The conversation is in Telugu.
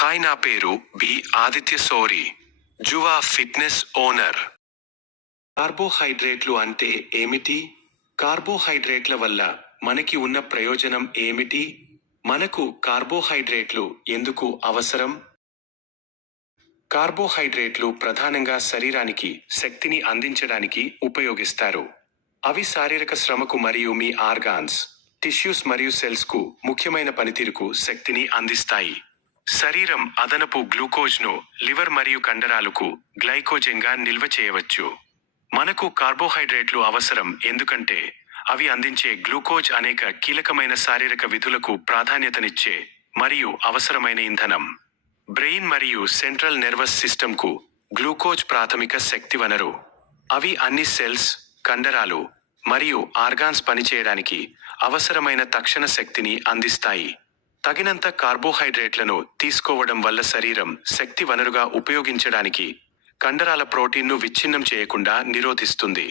హాయ్, నా పేరు బి ఆదిత్య సోరి, జువా ఫిట్నెస్ ఓనర్. కార్బోహైడ్రేట్లు అంటే ఏమిటి? కార్బోహైడ్రేట్ల వల్ల మనకి ఉన్న ప్రయోజనం ఏమిటి? మనకు కార్బోహైడ్రేట్లు ఎందుకు అవసరం? కార్బోహైడ్రేట్లు ప్రధానంగా శరీరానికి శక్తిని అందించడానికి ఉపయోగిస్తారు. అవి శారీరక శ్రమకు మరియు మీ ఆర్గాన్స్, టిష్యూస్ మరియు సెల్స్కు ముఖ్యమైన పనితీరుకు శక్తిని అందిస్తాయి. శరీరం అదనపు గ్లూకోజ్ను లివర్ మరియు కండరాలకు గ్లైకోజెన్గా నిల్వ చేయవచ్చు. మనకు కార్బోహైడ్రేట్లు అవసరం ఎందుకంటే అవి అందించే గ్లూకోజ్ అనేక కీలకమైన శారీరక విధులకు ప్రాధాన్యతనిచ్చే మరియు అవసరమైన ఇంధనం. బ్రెయిన్ మరియు సెంట్రల్ నెర్వస్ సిస్టమ్కు గ్లూకోజ్ ప్రాథమిక శక్తి వనరు. అవి అన్ని సెల్స్, కండరాలు మరియు ఆర్గాన్స్ పనిచేయడానికి అవసరమైన తక్షణ శక్తిని అందిస్తాయి. తగినంత కార్బోహైడ్రేట్లను తీసుకోవడం వల్ల శరీరం శక్తి వనరుగా ఉపయోగించడానికి కండరాల ప్రోటీన్ను విచ్ఛిన్నం చేయకుండా నిరోధిస్తుంది.